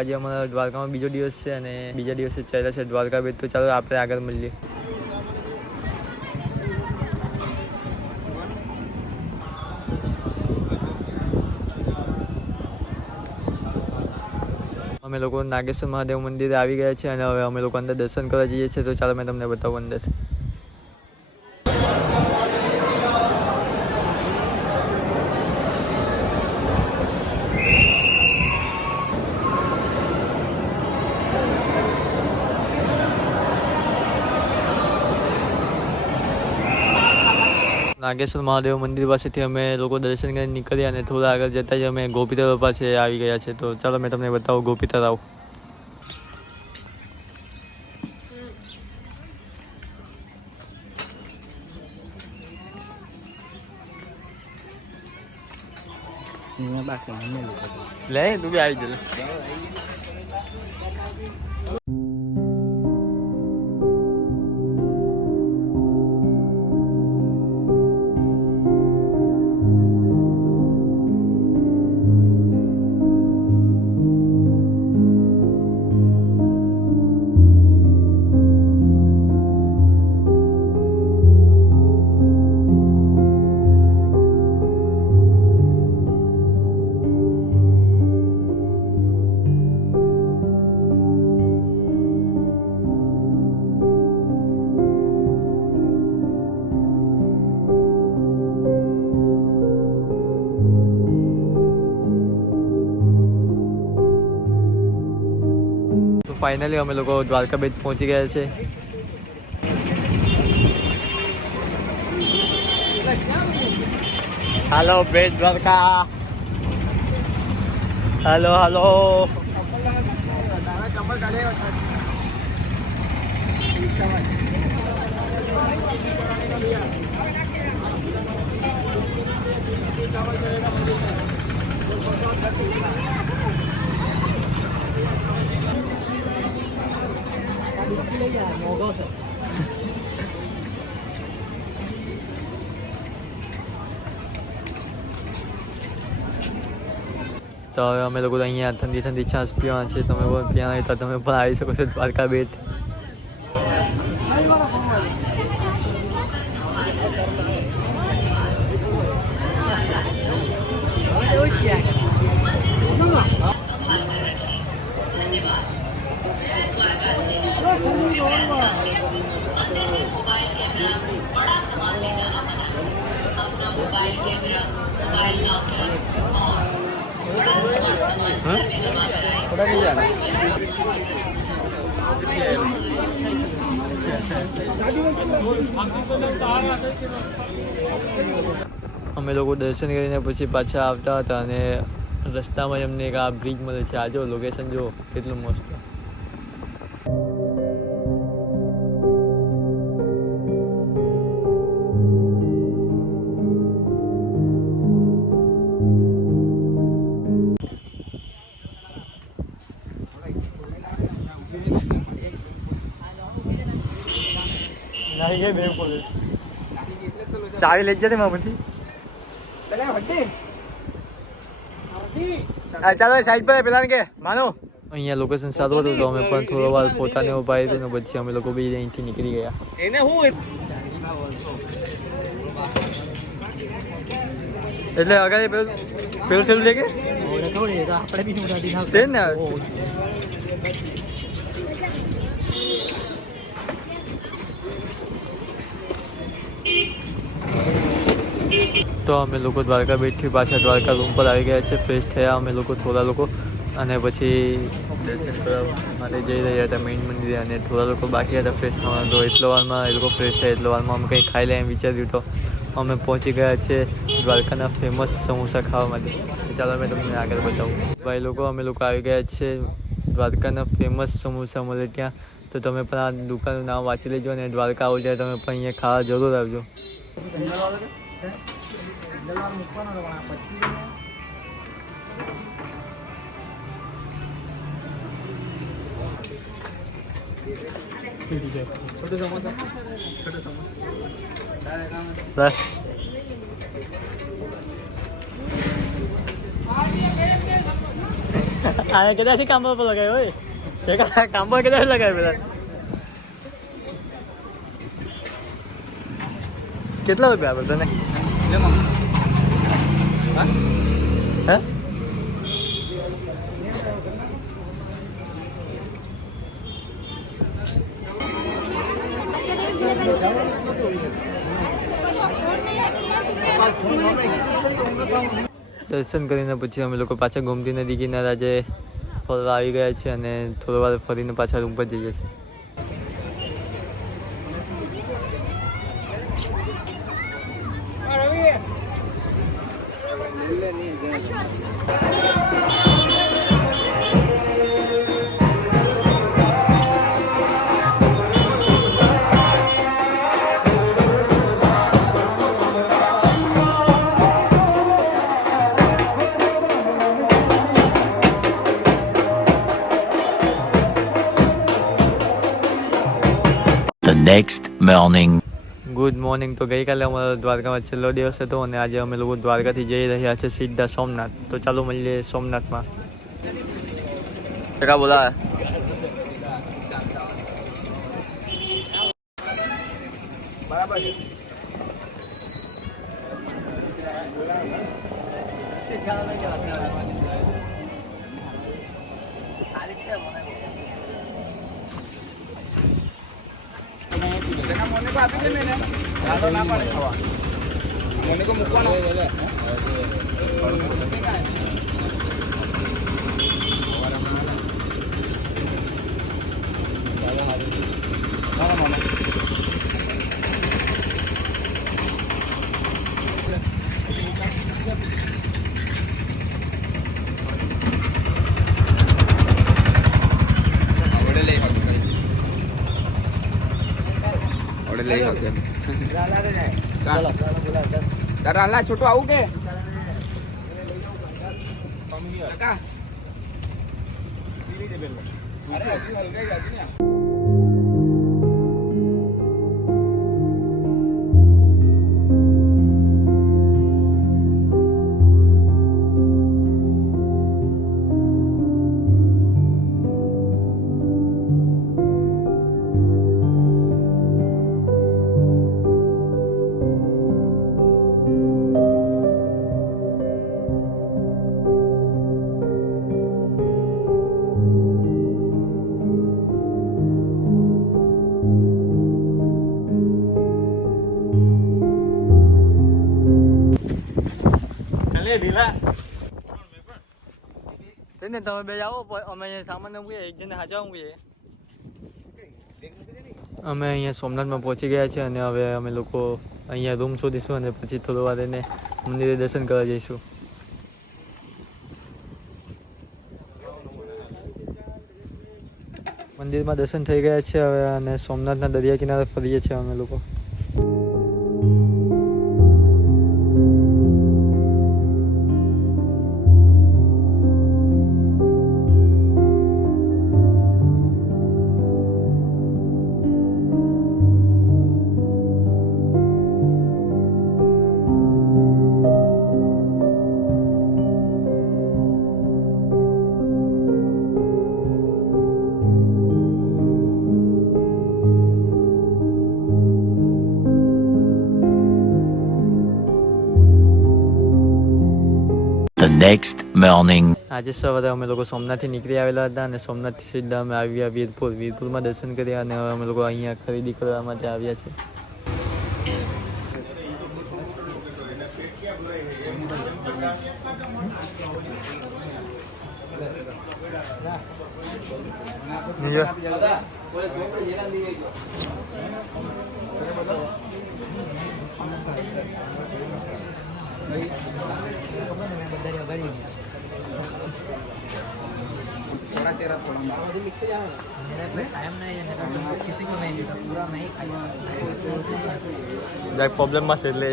આજે અમારા દ્વારકામાં બીજો દિવસ છે અને બીજા દિવસે ચાલ્યા છે દ્વારકા બેટ. તો ચાલો આપણે આગળ મળીએ. અમે લોકો નાગેશ્વર મહાદેવ મંદિરે આવી ગયા છે અને હવે અમે લોકો અંદર દર્શન કરવા જઈએ છીએ. તો ચાલો મેં તમને બતાવું અંદર. નાગેશ્વર મહાદેવ મંદિર પાસેથી અમે લોકો દર્શન કરીને નીકળ્યા અને થોડા આગળ જતા જ અમે ગોપી તળાવ પાસે આવી ગયા છે. તો ચાલો મેં તમને બતાવું ગોપી તળાવ. લે તું બી આવી જલે. ફાઇનલી અમે લોકો દ્વારકા બેટ પહોંચી ગયા છે. હાલો બેટ દ્વારકા. હાલો હાલો. તો હવે અમે લોકો અહીંયા ઠંડી ઠંડી છાશ પીવાના છે. તમે પણ પીવાના હોય તો તમે પણ આવી શકો છો દ્વારકા બેટ. थोड़ा नहीं जाना. અમે લોકો દર્શન કરીને પછી પાછા આવતા હતા અને રસ્તામાં જ અમને એક આ બ્રિજ મળે છે. આ જો લોકેશન જો કેટલું મસ્ત. ચાવી લઈ જતી મામથી. ચાલો સાઈડ પર પેલા કે માનો. અહીંયા લોકેશન સારું હતું તો અમે પણ થોડો વાર પોતાને ઉભા હતી ને પછી અમે લોકો બી અહીંથી નીકળી ગયા. એને હું એટલે અગાડી પેલું થયેલું લે કે તે ને તો અમે લોકો દ્વારકા બેટથી પાછા દ્વારકા રૂમ પર આવી ગયા છે. ફ્રેશ થયા અમે લોકો થોડા લોકો અને પછી દર્શન કરવા માટે જઈ રહ્યા હતા મેઇન મંદિરે અને થોડા લોકો બાકી હતા ફ્રેશ થવાના. તો એટલો વારમાં એ લોકો ફ્રેશ થયા એટલો વારમાં અમે કંઈ ખાઈ લે એમ વિચાર્યું તો અમે પહોંચી ગયા છે દ્વારકાના ફેમસ સમોસા ખાવા માટે. ચાલો મેં તમને આગળ બતાવું. ભાઈ લોકો અમે લોકો આવી ગયા છે દ્વારકાના ફેમસ સમોસા મળે ત્યાં. તો તમે પણ આ દુકાનનું નામ વાંચી લેજો અને દ્વારકા આવો જાય તમે પણ અહીંયા ખાવા જરૂર આવજો. छोटे समोसा बस આ કદાચ કામ પર લગાવ્યો હોય કામ પર કદાચ લગાવ્યો પેલા કેટલા રૂપિયા આપે તને હે દર્શન કરીને પછી અમે લોકો પાછા ગોમતી નદી કિનારે આજે ફરવા આવી ગયા છે અને થોડી વાર ફરીને પાછા રૂમ પર જઈએ છીએ. Next morning. Good morning. તો ગઈકાલે અમારો દ્વારકામાં છેલ્લો દિવસ હતો અને આજે અમે લોકો દ્વારકાથી જઈ રહ્યા છે સીધા સોમનાથ. તો ચાલો મળીએ સોમનાથમાં. ચકા બોલા બરાબર છે. છોટું આવું કે તમે બે આવો અમે અહીંયા સામાન મૂકીએ એક જણ હાજર મૂકીએ. અમે અહીંયા સોમનાથમાં પહોંચી ગયા છે અને હવે અમે લોકો અહીંયા રૂમ શોધીશું અને પછી થોડો વાર એને મંદિરે દર્શન કરવા જઈશું. મંદિરમાં દર્શન થઈ ગયા છે હવે અને સોમનાથના દરિયા કિનારે ફરીએ છીએ અમે લોકો. The next morning. આજે સવારે અમે લોકો સોમનાથથી નીકળી આવેલા હતા અને સોમનાથથી સીધા અમે આવ્યા વીરપુર. વીરપુરમાં દર્શન કર્યા અને હવે અમે લોકો અહીંયા ખરીદી કરવા માટે આવ્યા છે. प्रॉब्लम में से ले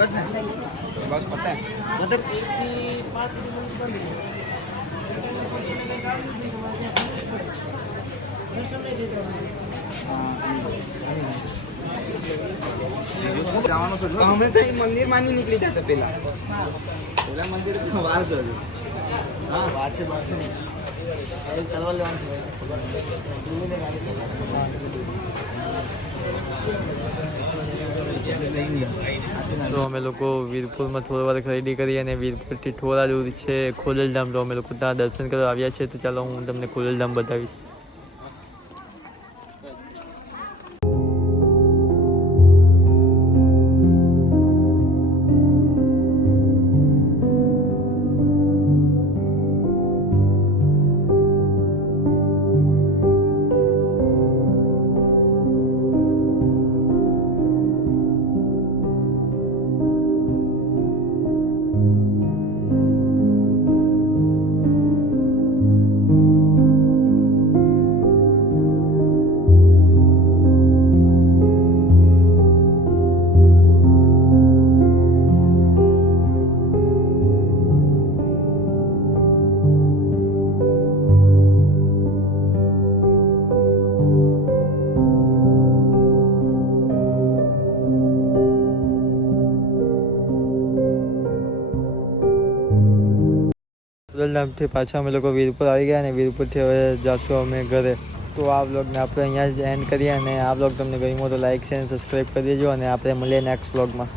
बस ना बस पता है मतलब જવાનું છે અમે તો મંદિર માં નહીં નીકળી જતા પેલા મંદિર વાર છે હા વાર છે ચાલવા લેવાનું છે તો અમે લોકો વીરપુરમાં થોડી વાર ખરીદી કરી અને વીરપુરથી થોડા દૂર છે ખોડલધામ. તો અમે લોકો ત્યાં દર્શન કરવા આવ્યા છે. તો ચાલો હું તમને ખોડલધામ બતાવીશ. ખોડલધામથી પાછા અમે લોકો વીરપુર આવી ગયા અને વીરપુરથી હવે જઈશું અમે ઘરે. તો આ વ્લોગને આપણે અહીંયા જ એન્ડ કરીએ અને આ વ્લોગ તમને ગમ્યો તો લાઈક છે અને સબસ્ક્રાઈબ કરી દેજો અને આપણે મળીએ નેક્સ્ટ વ્લોગમાં.